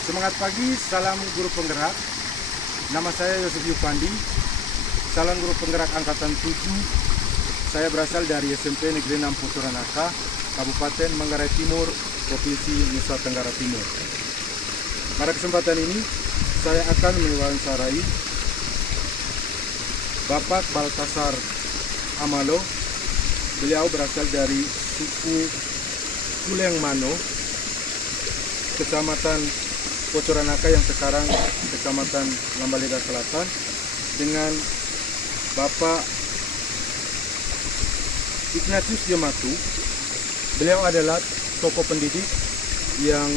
Semangat pagi, salam guru penggerak. Nama saya Yosef Yupandi, calon guru penggerak angkatan 7. Saya berasal dari SMP Negeri 6 Pocoranaka, Kabupaten Manggarai Timur, Provinsi Nusa Tenggara Timur. Pada kesempatan ini, saya akan mewawancarai Bapak Baltasar Amalo. Beliau berasal dari suku Kuleng Mano, Kecamatan Pocoranaka yang sekarang Kecamatan Lambalega Selatan, dengan Bapak Ignatius Yematu. Beliau adalah tokoh pendidik yang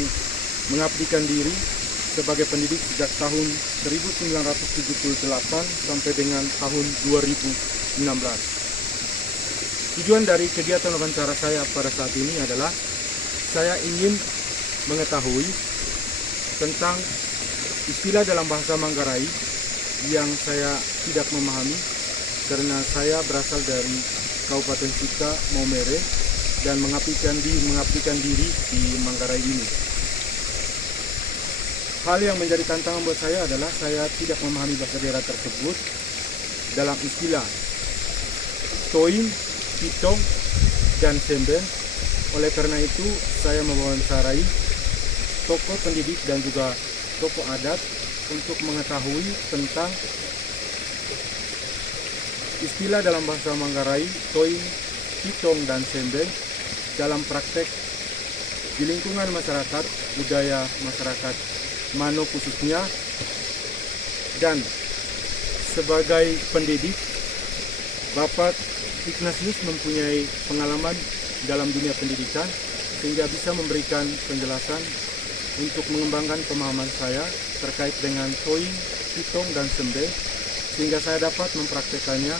mengabdikan diri sebagai pendidik sejak tahun 1978 sampai dengan tahun 2016. Tujuan dari kegiatan wawancara saya pada saat ini adalah saya ingin mengetahui tentang istilah dalam bahasa Manggarai yang saya tidak memahami karena saya berasal dari Kabupaten Sika, Maumere, dan mengabdikan diri di Manggarai ini. Hal yang menjadi tantangan buat saya adalah saya tidak memahami bahasa daerah tersebut dalam istilah Toing, Pitong, dan Semben. Oleh karena itu, saya mewawancarai tokoh pendidik dan juga tokoh adat untuk mengetahui tentang istilah dalam bahasa Manggarai Toing, Pitong, dan Semben dalam praktek di lingkungan masyarakat, budaya masyarakat Mano khususnya. Dan sebagai pendidik, Bapak Ignatius mempunyai pengalaman dalam dunia pendidikan sehingga bisa memberikan penjelasan untuk mengembangkan pemahaman saya terkait dengan Toing, Pitong, dan Semben, sehingga saya dapat mempraktekannya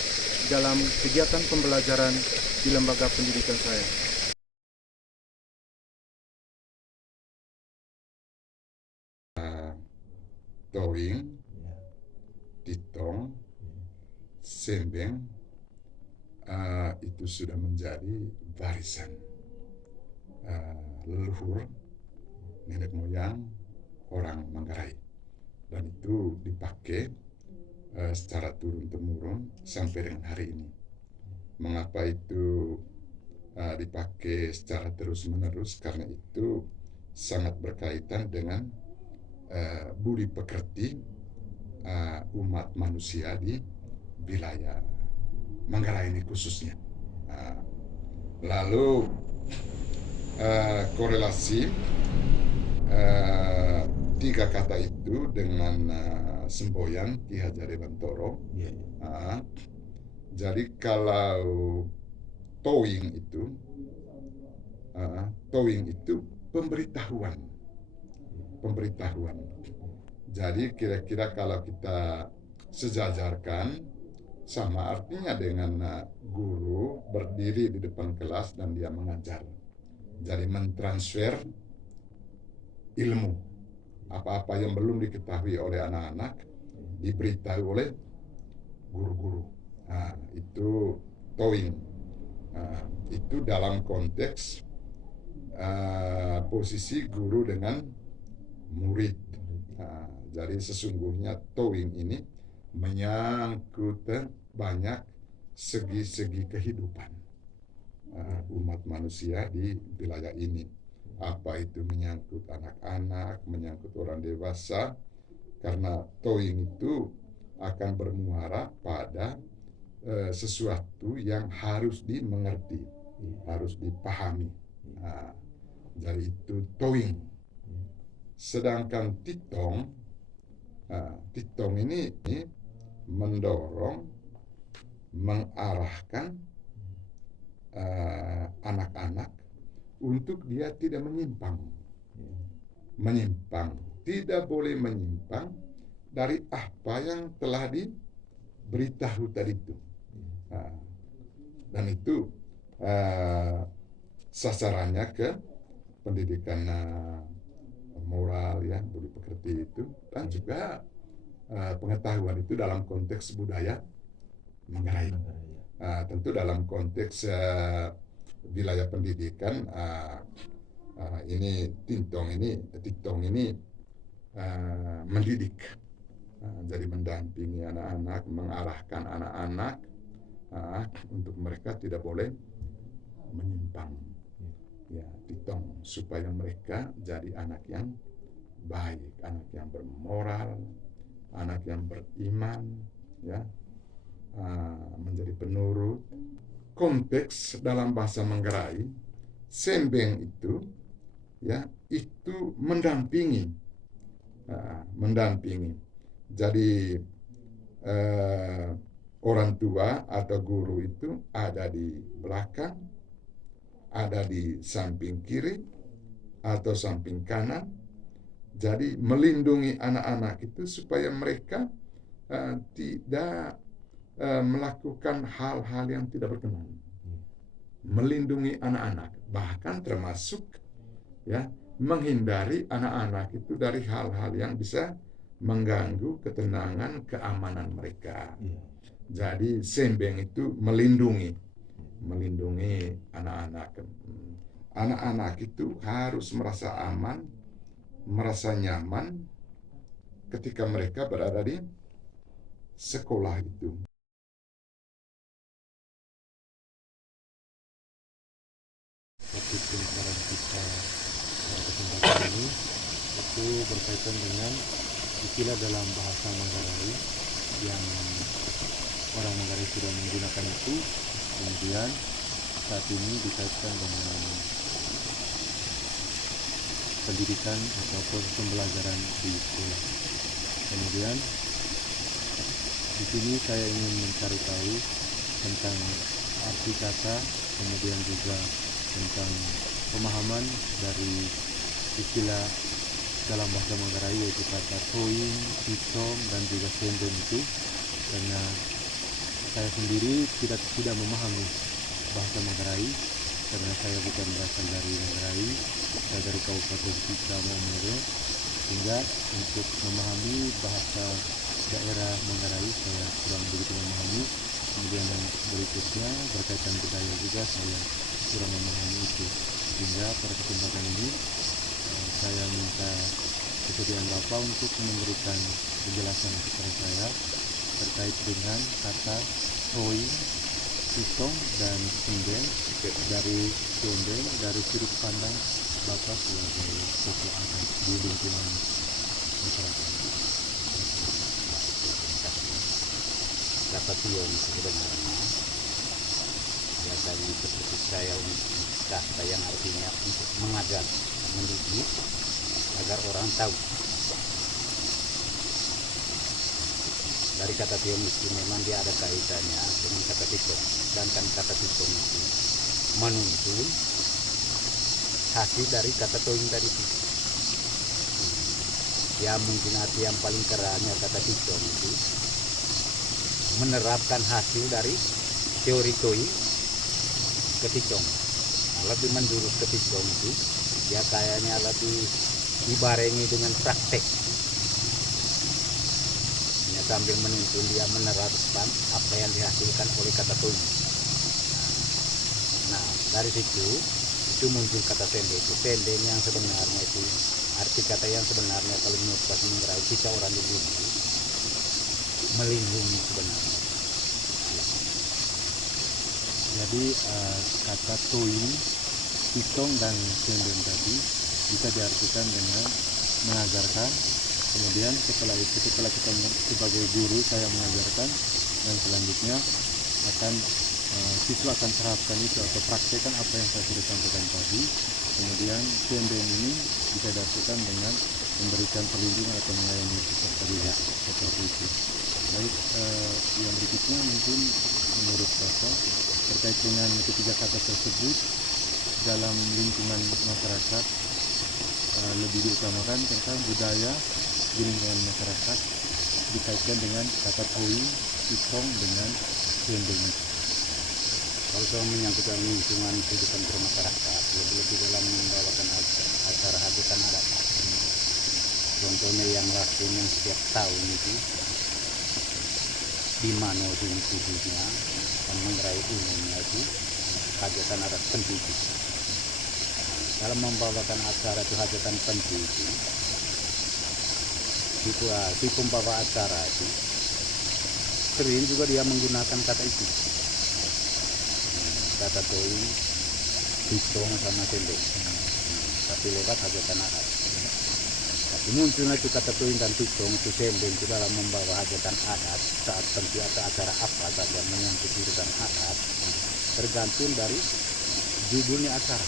dalam kegiatan pembelajaran di lembaga pendidikan saya. Toing, Pitong, Sembeng itu sudah menjadi warisan leluhur nenek moyang orang Manggarai, dan itu dipakai secara turun temurun sampai dengan hari ini. Mengapa itu dipakai secara terus menerus? Karena itu sangat berkaitan dengan budi pekerti umat manusia di wilayah Manggarai ini khususnya. Lalu korelasi tiga kata itu dengan semboyan Ki Hajar Dewantara. Jadi kalau towing itu pemberitahuan. Jadi kira-kira kalau kita sejajarkan, sama artinya dengan guru berdiri di depan kelas dan dia mengajar. Jadi mentransfer ilmu. Apa-apa yang belum diketahui oleh anak-anak diberitahu oleh guru-guru. Itu towing. Itu dalam konteks posisi guru dengan murid. Jadi sesungguhnya towing ini menyangkut banyak segi-segi kehidupan umat manusia di wilayah ini. Apa itu menyangkut anak-anak, menyangkut orang dewasa, karena towing itu akan bermuara pada sesuatu yang harus dimengerti, harus dipahami. Jadi itu towing. Sedangkan Titong ini mendorong, mengarahkan anak-anak untuk dia tidak menyimpang. Tidak boleh menyimpang dari apa yang telah diberitahu tadi itu. Dan itu sasarannya ke pendidikan moral, ya, budi pekerti itu, dan juga pengetahuan itu dalam konteks budaya Manggarai. Tentu dalam konteks wilayah pendidikan ini Titong ini mendidik. Jadi mendampingi anak-anak, mengarahkan anak-anak untuk mereka tidak boleh menyimpang, ya, pitong, supaya mereka jadi anak yang baik, anak yang bermoral, anak yang beriman, ya, menjadi penurut. Konteks dalam bahasa Manggarai, sembeng itu, ya, itu mendampingi, Jadi orang tua atau guru itu ada di belakang, ada di samping kiri atau samping kanan. Jadi melindungi anak-anak itu supaya mereka tidak melakukan hal-hal yang tidak berkenan. Melindungi anak-anak, bahkan termasuk, ya, menghindari anak-anak itu dari hal-hal yang bisa mengganggu ketenangan, keamanan mereka. Jadi sembeng itu melindungi anak-anak. Anak-anak itu harus merasa aman, merasa nyaman ketika mereka berada di sekolah itu. Topik pembicaraan kita pada kesempatan ini itu berkaitan dengan istilah dalam bahasa Manggarai yang orang Manggarai sudah menggunakan itu, kemudian saat ini dikaitkan dengan pendidikan ataupun pembelajaran di sekolah. Kemudian di sini saya ingin mencari tahu tentang arti kata, kemudian juga tentang pemahaman dari istilah dalam bahasa Manggarai, yaitu kata toing, pitong, dan juga sembeng itu, karena saya sendiri tidak memahami bahasa Manggarai karena saya bukan berasal dari Manggarai, saya dari Kabupaten Sika Maumere, sehingga untuk memahami bahasa daerah Manggarai saya kurang begitu memahami. Kemudian yang berikutnya berkaitan budaya juga saya kurang memahami itu, sehingga pada kesempatan ini saya minta kesediaan Bapak untuk memberikan penjelasan kepada saya terkait dengan kata toing, pitong, dan sembeng dari sudut pandang Bapak sebagai tokoh adat di lingkungan masyarakat. Kata toing sebenarnya biasanya seperti saya kata yang artinya untuk mengajar, mendidik agar orang tahu. Dari kata toing itu memang dia ada kaitannya dengan kata pitong, sedangkan kata pitong itu menuntun hasil dari kata toing tadi itu. Ya mungkin arti yang paling keranya kata pitong itu menerapkan hasil dari teori toing ke pitong. Lebih menjurus ke pitong itu ya kayaknya lebih dibarengi dengan praktek ya, sambil menuntun dia menerapkan apa yang dihasilkan oleh kata toing. Nah dari itu muncul kata sembeng. Itu sembeng yang sebenarnya itu arti kata yang sebenarnya kalau menurut bahasa Manggarai kita orang di sini melindungi sebenarnya. Jadi kata toing, pitong, dan sembeng tadi bisa diartikan dengan mengajarkan. Kemudian setelah kita sebagai guru saya mengajarkan, dan selanjutnya siswa akan terapkan itu atau praktekkan apa yang saya sudah sampaikan tadi. Kemudian sembeng ini bisa diartikan dengan memberikan perlindungan atau mengayomi peserta didik seperti itu. Baik, yang berikutnya mungkin menurut Bapak terkait dengan ketiga kata tersebut dalam lingkungan masyarakat, lebih diutamakan tentang budaya di lingkungan masyarakat dikaitkan dengan kata toing, pitong, dengan sembeng. Kalau soal menyangkut dalam lingkungan kehidupan bermasyarakat, lebih-lebih dalam membawakan acara hajatan adat. Contohnya yang langsung yang setiap tahun itu di Mano ini khususnya dan Manggarai umumnya itu hajatan adat penting. Dalam membawakan acara itu hajatan penting itu si pembawa acara itu sering juga dia menggunakan kata itu, kata toing, pitong sama sendeng, tapi lewat hajatan adat. Tapi munculnya itu kata toing dan pitong itu sendeng itu dalam membawa hajatan adat saat penting atau acara apa saja menyangkut urusan adat, tergantung dari judulnya acara.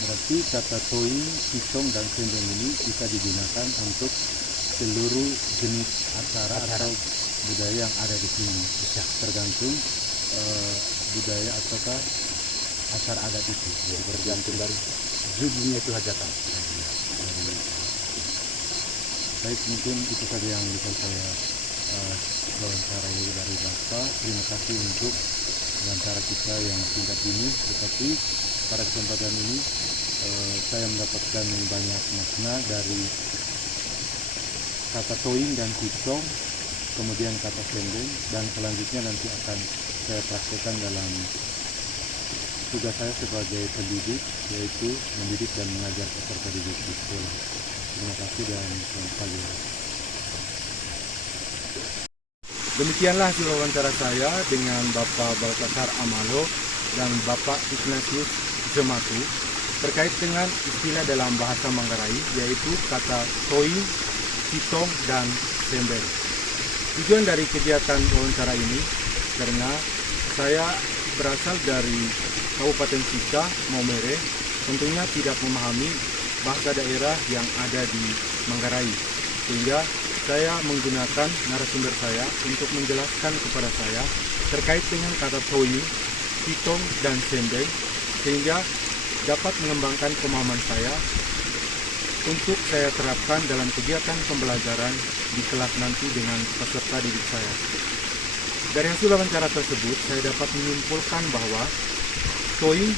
Berarti kata toing, pitong, dan sendeng ini bisa digunakan untuk seluruh jenis acara atau budaya yang ada di sini. Bisa. Tergantung budaya ataukah acara adat itu. Ya, bergantung dari judulnya itu hajatan. Baik, mungkin itu saja yang bisa saya wawancarai dari Bapak. Terima kasih untuk wawancara kita yang singkat ini, tetapi pada kesempatan ini saya mendapatkan banyak makna dari kata toing dan pitong, kemudian kata sendeng, dan selanjutnya nanti akan saya praktekkan dalam tugas saya sebagai pendidik, yaitu mendidik dan mengajar peserta didik di sekolah. Terima kasih dan selamat pagi. Demikianlah hasil wawancara saya dengan Bapak Baltasar Amalo dan Bapak Ignatius Jematu terkait dengan istilah dalam bahasa Manggarai, yaitu kata toing, pitong, dan sendeng. Tujuan dari kegiatan wawancara ini karena saya berasal dari Kabupaten Sika, Maumere, tentunya tidak memahami bahasa daerah yang ada di Manggarai, sehingga saya menggunakan narasumber saya untuk menjelaskan kepada saya terkait dengan kata toing, pitong, dan sendeng, sehingga dapat mengembangkan pemahaman saya untuk saya terapkan dalam kegiatan pembelajaran di kelas nanti dengan peserta didik saya. Dari hasil wawancara tersebut, saya dapat menyimpulkan bahwa toing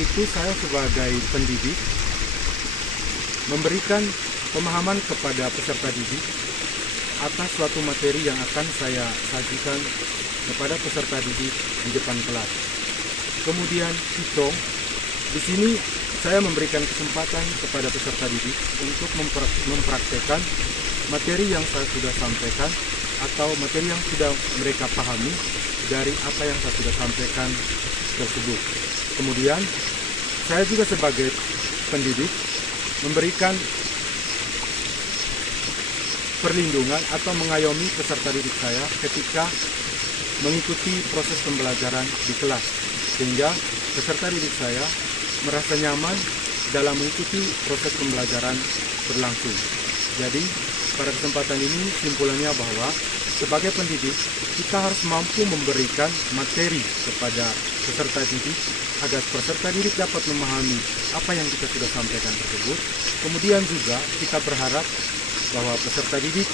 itu saya sebagai pendidik memberikan pemahaman kepada peserta didik atas suatu materi yang akan saya sajikan kepada peserta didik di depan kelas. Kemudian pitong, di sini saya memberikan kesempatan kepada peserta didik untuk mempraktekkan materi yang saya sudah sampaikan atau materi yang sudah mereka pahami dari apa yang saya sudah sampaikan tersebut. Kemudian saya juga sebagai pendidik memberikan perlindungan atau mengayomi peserta didik saya ketika mengikuti proses pembelajaran di kelas, sehingga peserta didik saya merasa nyaman dalam mengikuti proses pembelajaran berlangsung. Jadi pada kesempatan ini simpulannya bahwa sebagai pendidik kita harus mampu memberikan materi kepada peserta didik agar peserta didik dapat memahami apa yang kita sudah sampaikan tersebut. Kemudian juga kita berharap bahwa peserta didik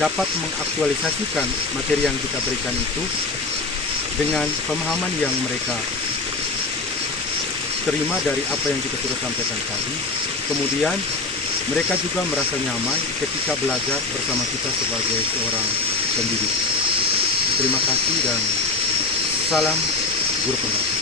dapat mengaktualisasikan materi yang kita berikan itu dengan pemahaman yang mereka terima dari apa yang kita sudah sampaikan tadi. Kemudian mereka juga merasa nyaman ketika belajar bersama kita sebagai seorang pendidik. Terima kasih dan salam guru penggerak.